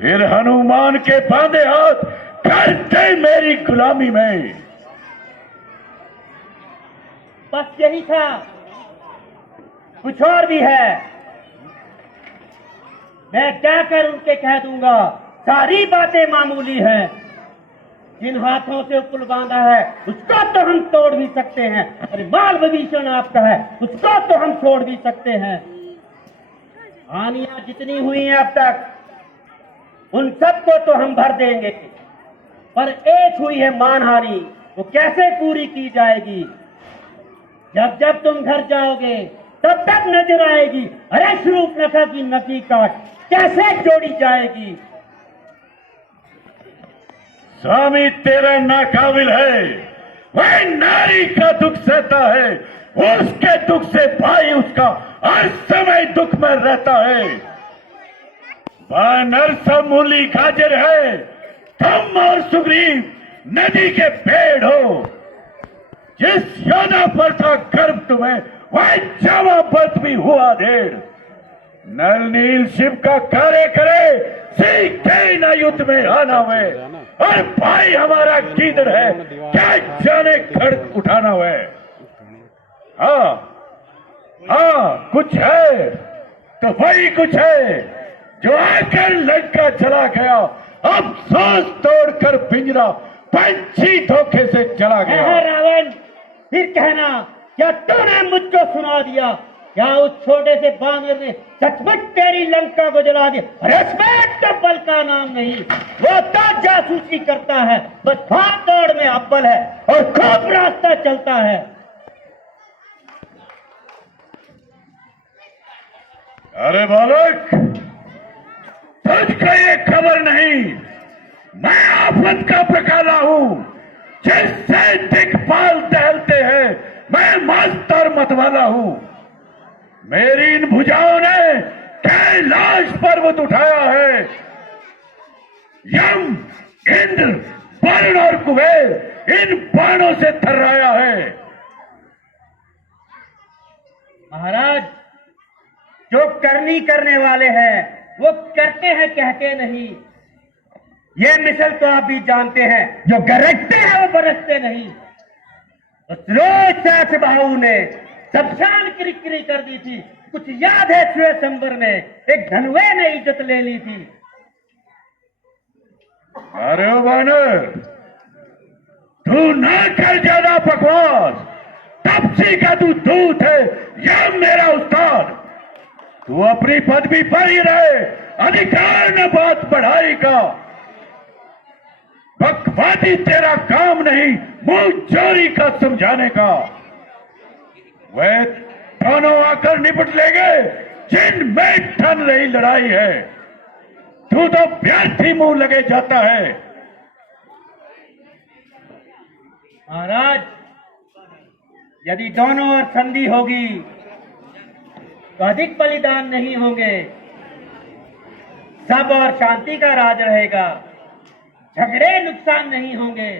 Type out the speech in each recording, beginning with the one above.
फिर हनुमान के बांधे हाथ कर दे मेरी गुलामी में। बस यही था, कुछ और भी है। मैं जाकर उनके कह दूंगा सारी बातें मामूली हैं। जिन हाथों से पुल बांधा है उसको तो हम तोड़ भी सकते हैं। अरे माल विभीषण आपका है उसको तो हम छोड़ भी सकते हैं। हानियां जितनी हुई हैं अब तक उन सबको तो हम भर देंगे, पर एक हुई है मानहानि, वो कैसे पूरी की जाएगी? जब जब तुम घर जाओगे तब तक नजर आएगी। अरे शूर्पणखा की नकी काट कैसे जोड़ी जाएगी? स्वामी तेरा नाकाबिल है, वह नारी का दुख सहता है, उसके दुख से भाई उसका हर समय दुख में रहता है। वानर समूली गाजर है, तुम और सुग्रीव नदी के पेड़ हो। जिस योद्धा पर था गर्व तुम्हें वह जावा बर्फ भी हुआ ढेर। नल नील शिव का कार्य करे, सीखे न युद्ध में आना हुए। और भाई हमारा गीदड़ है, क्या जाने खड़क उठाना हुए। हाँ हाँ कुछ है तो वही कुछ है जो आकर लंका चला गया। अब सांस तोड़कर पिंजरा पंछी धोखे से चला गया। रावण, फिर कहना क्या तूने मुझको सुना दिया? क्या उस छोटे से बानर ने सचमुच तेरी लंका को जला दिया? अरे उसमें तो बल का नाम नहीं, वो तो जासूसी करता है, बस भाग दौड़ में अव्वल है और खूब रास्ता चलता है। अरे बालक, तुझको ये खबर नहीं, मैं आफत का प्रकाला हूं, जिससे दिक्पाल टहलते हैं। मैं मास्टर मतवाला हूं। मेरी इन भुजाओं ने कैलाश पर्वत उठाया है। यम, इंद्र, वरुण और कुबेर इन बाणों से थर्राया है। महाराज, जो करनी करने वाले हैं वो करते हैं, कहते नहीं। ये मिसल तो आप भी जानते हैं, जो गरजते हैं वो बरसते नहीं। उस रोज सास बहू ने शमशान किरकिरी कर दी थी। कुछ याद है स्वयंवर में एक धनुए ने इज्जत ले ली थी। अरे वानर, तू ना कर ज्यादा बकवास। तपसी का तू दूत है, यह मेरा उस्ताद। तू अपनी पदवी पर ही रहे, अधिकार न बात बढ़ाई का। बकवादी तेरा काम नहीं, मुंह चोरी का समझाने का। वे दोनों आकर निपट लेंगे जिनमें ठन रही लड़ाई है। तू तो व्यर्थी मुंह लगे जाता है। महाराज, यदि दोनों ओर संधि होगी तो अधिक बलिदान नहीं होंगे, सब और शांति का राज रहेगा, झगड़े नुकसान नहीं होंगे।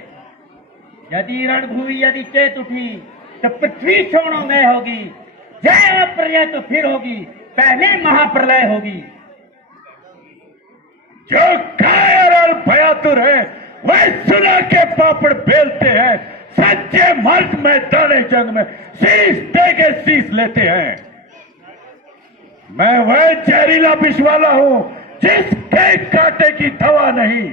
यदि रणभूमि यदि चेत उठी तो पृथ्वी छोड़ो में होगी, जय प्रलय तो फिर होगी, पहले महाप्रलय होगी। जो कायर और भयातुर है वह सुना के पापड़ बेलते हैं, सच्चे मर्द मैदाने जंग में शीश दे के शीश लेते हैं। मैं वह जहरीला विष वाला हूं जिसके कांटे की दवा नहीं।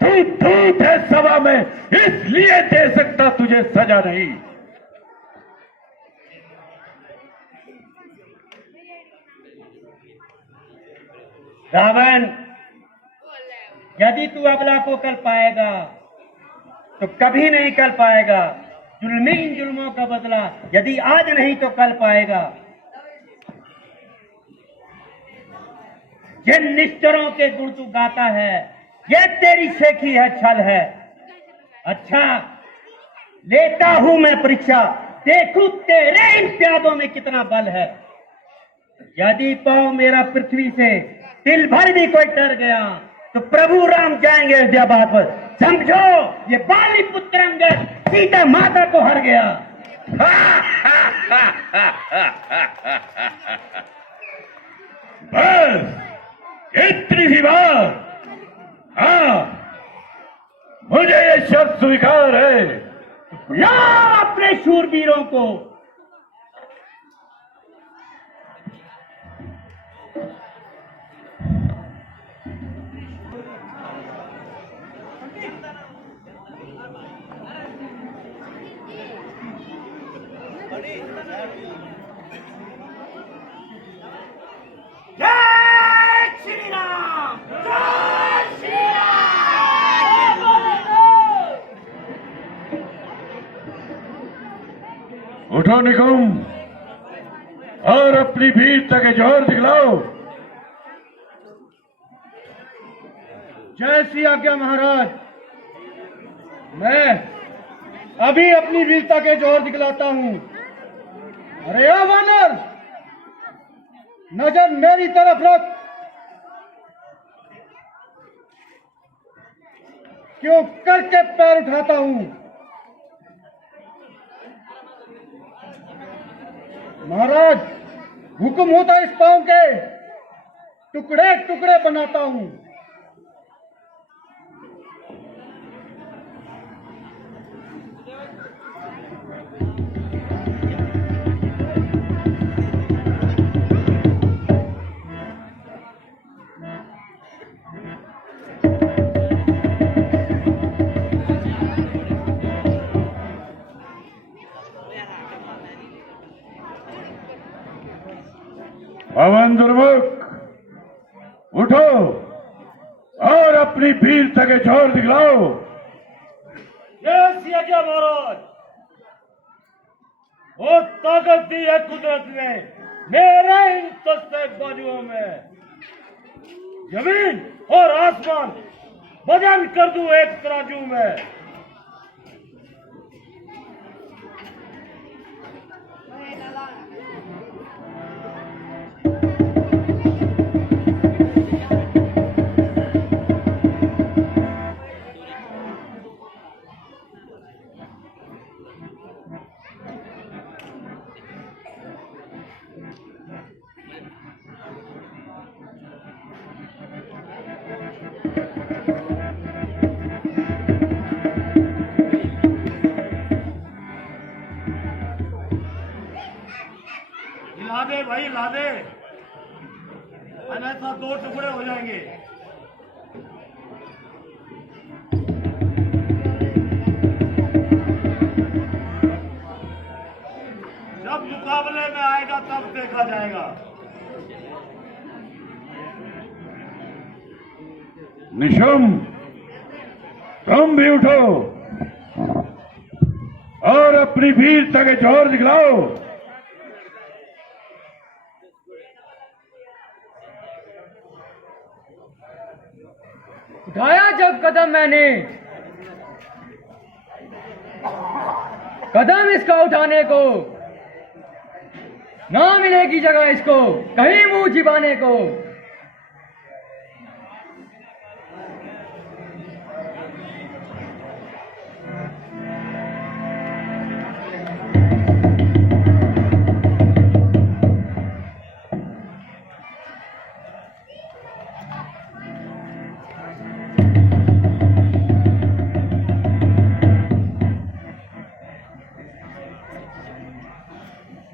तू दूत है सभा में, इसलिए दे सकता तुझे सजा नहीं। रावण, यदि तू अबला को कल पाएगा तो कभी नहीं कल पाएगा। जुल्मी इन जुल्मों का बदला यदि आज नहीं तो कल पाएगा। जिन निश्चरों के गुण तू गाता है ये तेरी शेखी है, छल है। अच्छा, लेता हूं मैं परीक्षा, देखूं तेरे इन प्यादों में कितना बल है। यदि पाओ मेरा पृथ्वी से तिल भर भी कोई डर गया तो प्रभु राम जाएंगे अयोध्याबाद पर। समझो, ये बाली पुत्र अंगद सीता माता को हर गया। बस इतने इतनी सी बात। हाँ, मुझे ये शर्त स्वीकार है। ला अपने शूरवीरों को। जय श्री राम, जय श्री राम। उठो निकुम और अपनी वीरता के जौहर दिखलाओ। जय श्री आज्ञा महाराज। मैं अभी अपनी वीरता के जोर दिखलाता हूं। अरे ओ वानर, नजर मेरी तरफ रख। क्यों करके पैर उठाता हूं? महाराज, हुक्म होता है इस पांव के टुकड़े टुकड़े बनाता हूं। पवन दुर्मुख, उठो और अपनी वीरता के जौहर दिखलाओ। जय श्री आज्ञा महाराज। वो ताकत दी है कुदरत ने मेरे इन सस्ते बाजुओं में। जमीन और आसमान वजन कर दूं एक तराजू में। ला दे भाई, ला दे, अन्यथा दो टुकड़े हो जाएंगे। जब मुकाबले में आएगा तब देखा जाएगा। निशुम, तुम भी उठो और अपनी वीरता के जौहर दिखलाओ। उठाया जब कदम मैंने, कदम इसका उठाने को ना मिलेगी जगह इसको कहीं मुंह छिपाने को।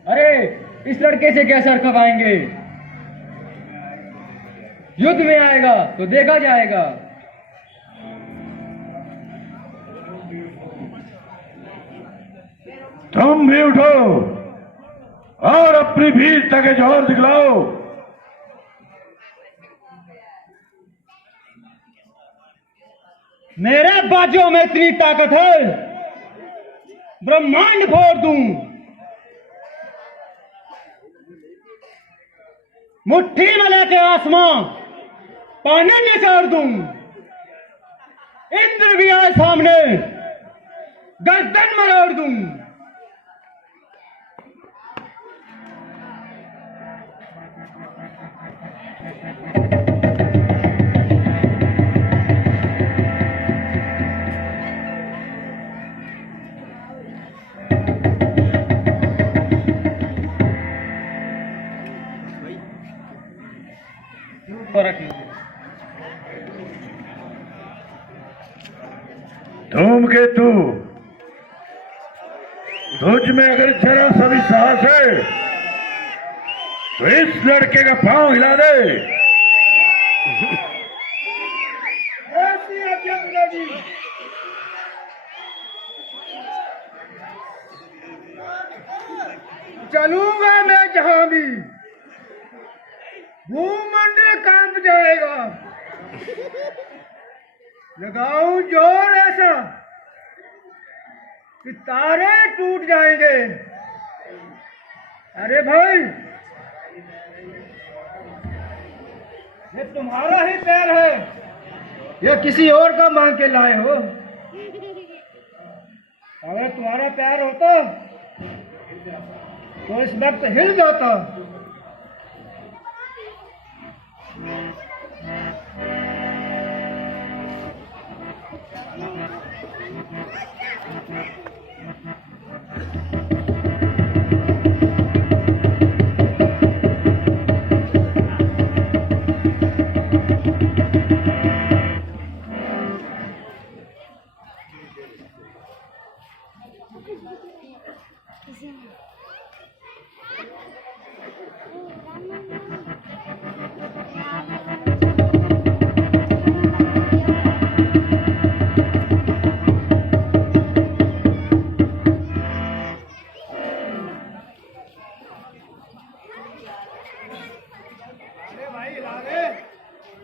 अरे इस लड़के से क्या सर खपाएंगे? युद्ध में आएगा तो देखा जाएगा। तुम भी उठो और अपनी वीरता के जौहर दिखलाओ। मेरे बाजों में इतनी ताकत है, ब्रह्मांड फोड़ दूं, मुट्ठी में लेके आसमां पानी निकाल दूं। इंद्र भी आए सामने गर्दन मरोड़ दूं। रख लीजिए। धूमकेतु, तुझ में अगर जरा सा भी साहस है तो इस लड़के का पांव हिला दे। ऐसी आज्ञा पिताजी। चलूंगा मैं जहां भी, भूमंडल कांप जाएगा। लगाऊं जोर ऐसा कि तारे टूट जाएंगे। अरे भाई, ये तुम्हारा ही पैर है या किसी और का मांग के लाए हो? अगर तुम्हारा पैर होता तो इस वक्त हिल जाता।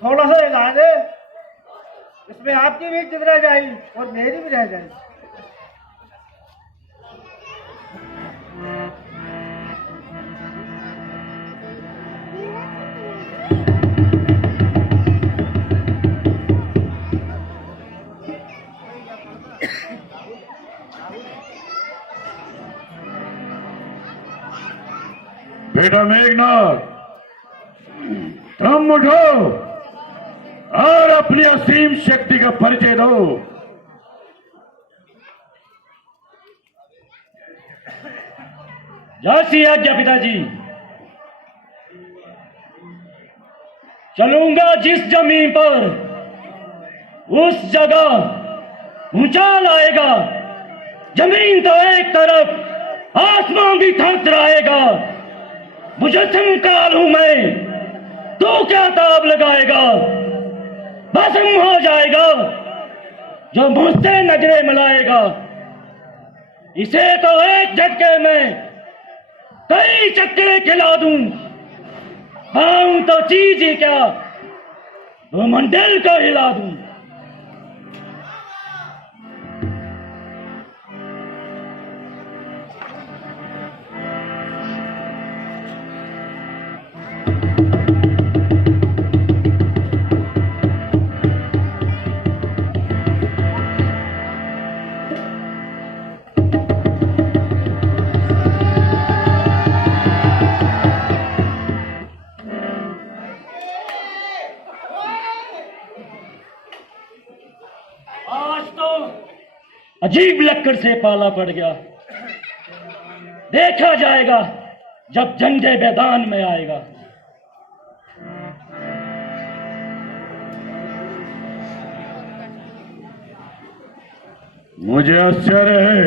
थोड़ा सा हिला दे, इसमें आपकी भी इज्जत रह जाएगी और मेरी भी रह जाएगी। बेटा मेघनाथ, तुम उठो और अपनी असीम शक्ति का परिचय दो। जैसी आज्ञा पिताजी। चलूंगा जिस जमीन पर उस जगह ऊंचाल आएगा। जमीन तो एक तरफ, आसमान भी थक रहेगा। मुजस्सिम काल हूं मैं, तू क्या ताब लगाएगा? भस्म हो जाएगा जो मुझसे नजरें मिलाएगा। इसे तो एक झटके में कई चक्करे खिला दूं। पाऊं तो चीज ही क्या, वो मंडल को हिला दूं। अजीब लक्कड़ से पाला पड़ गया। देखा जाएगा जब जंगे मैदान में आएगा। मुझे आश्चर्य है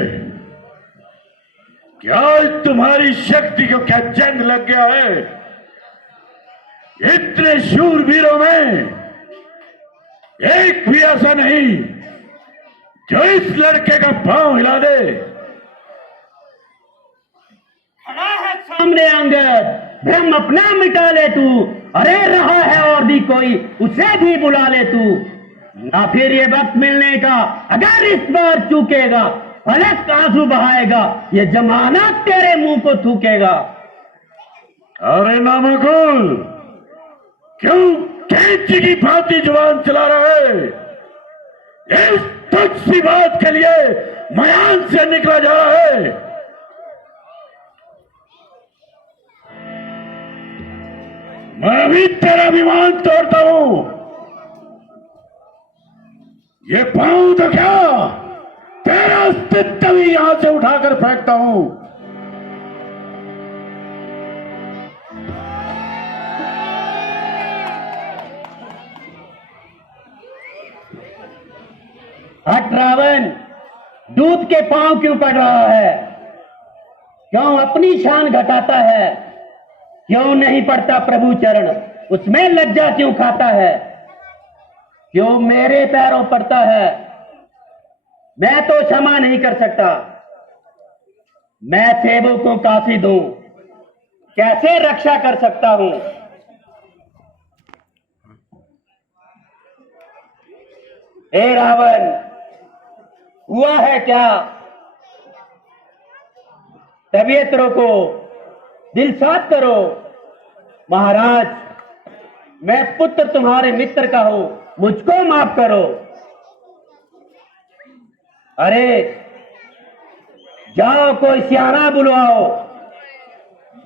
कि आज तुम्हारी शक्ति को क्या जंग लग गया है। इतने शूरवीरों में एक भी ऐसा नहीं जो इस लड़के का पांव हिला दे। खड़ा है सामने अंगद, भ्रम अपना मिटा ले तू। अरे रहा है और भी कोई, उसे भी बुला ले तू। ना फिर ये वक्त मिलने का, अगर इस बार चूकेगा फलक आंसू बहाएगा। ये जमाना तेरे मुंह को थूकेगा। अरे नामकुल, क्यों कैंची की भांति जुबान चला रहा है? इस तुच्छ सी बात के लिए मयान से निकला जा रहा है। मैं भी तेरा विमान तोड़ता हूं। ये पाऊं तो क्या, तेरा अस्तित्व भी यहां से उठाकर फेंकता हूं। हट रावण, दूध के पांव क्यों पड़ रहा है? क्यों अपनी शान घटाता है? क्यों नहीं पड़ता प्रभु चरण? उसमें लज्जा क्यों खाता है? क्यों मेरे पैरों पड़ता है? मैं तो क्षमा नहीं कर सकता। मैं सेवक को काफी दूं, कैसे रक्षा कर सकता हूं? हे रावण, हुआ है क्या? तबीयत रोको, दिल साफ करो। महाराज, मैं पुत्र तुम्हारे मित्र का हूं, मुझको माफ करो। अरे जाओ, कोई सियाना बुलवाओ,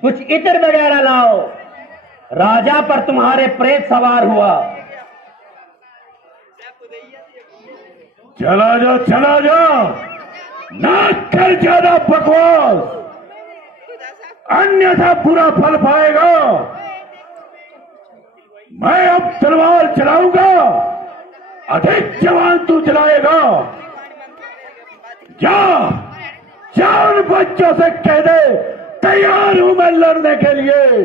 कुछ इत्र वगैरह लाओ। राजा पर तुम्हारे प्रेत सवार हुआ। चला जाओ, ना कर ज्यादा बकवास, अन्यथा बुरा फल पाएगा। मैं अब तलवार चलाऊंगा, अधिक जवान तू चलाएगा। जा उन बच्चों से कह दे तैयार हूं मैं लड़ने के लिए।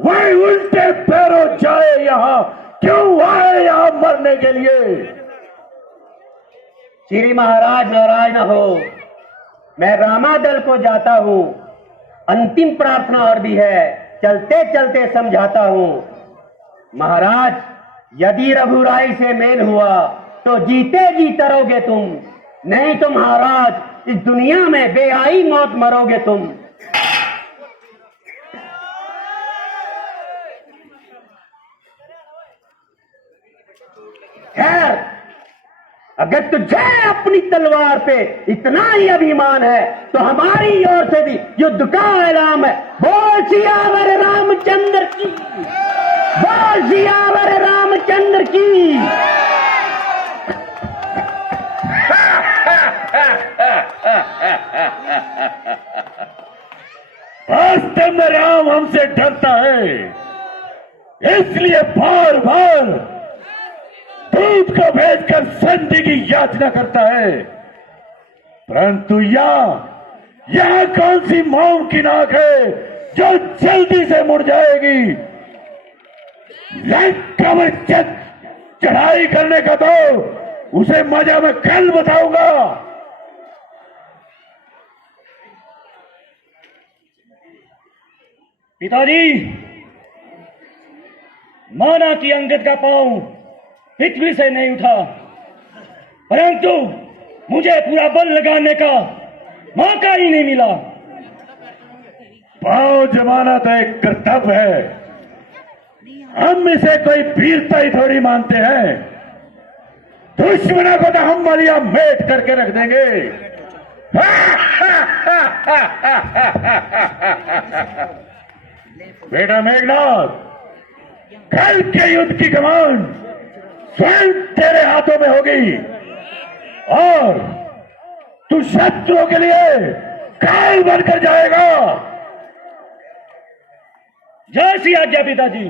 वही उल्टे पैरों जाए यहां, क्यों आए यहां मरने के लिए? श्री महाराज नाराज न हो, मैं रामादल को जाता हूं। अंतिम प्रार्थना और भी है, चलते चलते समझाता हूं। महाराज, यदि रघुराई से मेल हुआ तो जीते जी तरोगे तुम, नहीं तो महाराज इस दुनिया में बेआई मौत मरोगे तुम। खैर, अगर तुझे अपनी तलवार पे इतना ही अभिमान है तो हमारी ओर से भी युद्ध का ऐलान है। बोल सियावर रामचंद्र की, बोल सियावर रामचंद्र की। वास्तव में राम हमसे डरता है, इसलिए बार बार दूत को भेजकर संधि की याचना करता है। परंतु यह कौन सी मौम की नाक है जो जल्दी से मुड़ जाएगी? लंका में चढ़ाई करने का तो उसे मजा मैं कल बताऊंगा। पिताजी, माना कि अंगद का पांव पृथ्वी से नहीं उठा, परंतु मुझे पूरा बल लगाने का मौका ही नहीं मिला। पांव जमाना तो एक कर्तव्य है, हम इसे कोई वीरता ही थोड़ी मानते हैं। दुश्मनों को तो हम मरिया मेट करके रख देंगे। बेटा मेघनाथ, कल के युद्ध की कमान स्वयं तेरे हाथों में होगी और तू शत्रुओं के लिए काल बनकर जाएगा। जय श्री आज्ञा पिताजी।